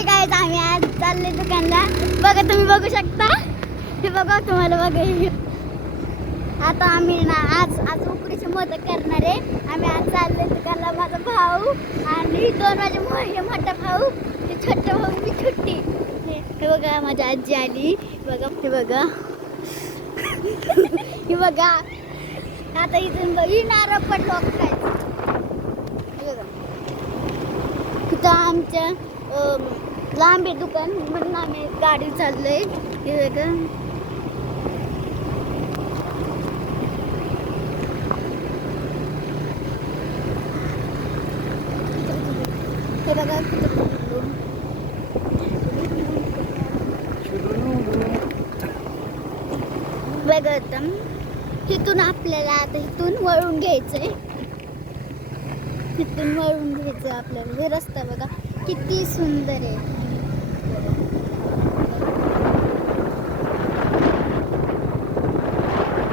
Hi guys, आम्ही आज चालले दुकानला. बघा तुम्ही बघू शकता. हे बघा तुम्हाला बघा. आता आम्ही ना आज उकडीचे मोदक करणार आहे. आम्ही आज चालले दुकानला. माझा भाऊ आणि दोन माझे मोठा भाऊ, ते छोटे भाऊ, मी छोटी. हे बघा माझी आजी आली. बघा हे बघा. हे बघा आता इथून येणार पण लोक काय. इथं आमच्या लांब आहे दुकान म्हणून आम्ही गाडी चाललोय. हे बघा हे बघा बघा इथून आपल्याला आता इथून वळून घ्यायचंय. इथून वळून घ्यायचं आपल्याला. हे रस्ता बघा किती सुंदर आहे.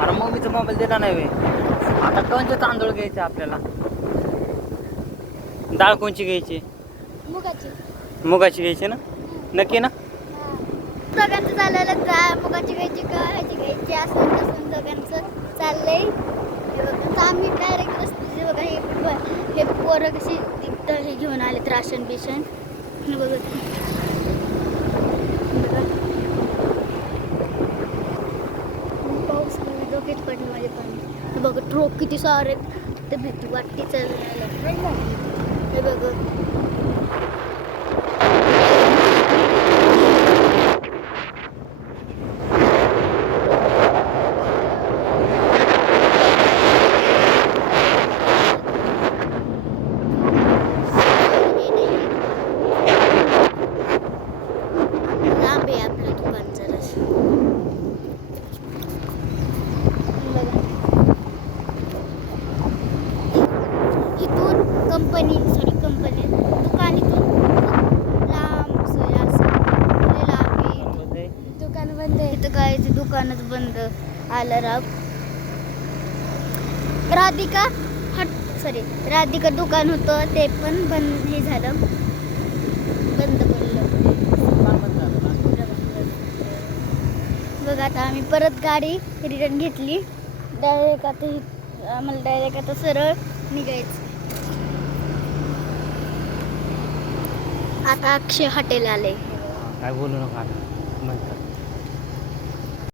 अरे मम्मीचा मोबाईल दिला नाही वे. आता कोणते तांदूळ घ्यायचे आपल्याला? डाळ कोणची घ्यायची? मुगाची घ्यायची ना? नक्की ना? दोघांचं चाललेलं डाळ मुगाची घ्यायची का ह्याची घ्यायची असं तसं दोघांचं चाललंय. आम्ही डायरेक्ट रस्ते बघा हे पोरं कशी तिथं हे घेऊन आले राशन बिशन. बघा पाऊस डोक्यात पडलं माझे पाणी. बघा ट्रोक किती सारे. ते भीती वाटते चालण्याला. हे बघा लांब आहे आपलं दुकान जरा. इथून कंपनी दुकान इथून लांब लांब आहे. दुकान बंद आहे. इथं काय दुकानच बंद आलं राव. राधिका दुकान होतं ते पण बंद हे झालं. बंद पडलं. बघा आता आम्ही परत गाडी रिटर्न घेतली. डायरेक्ट आता सरळ निघायचं. आता अक्षय हॉटेल आले. काय बोलू नका.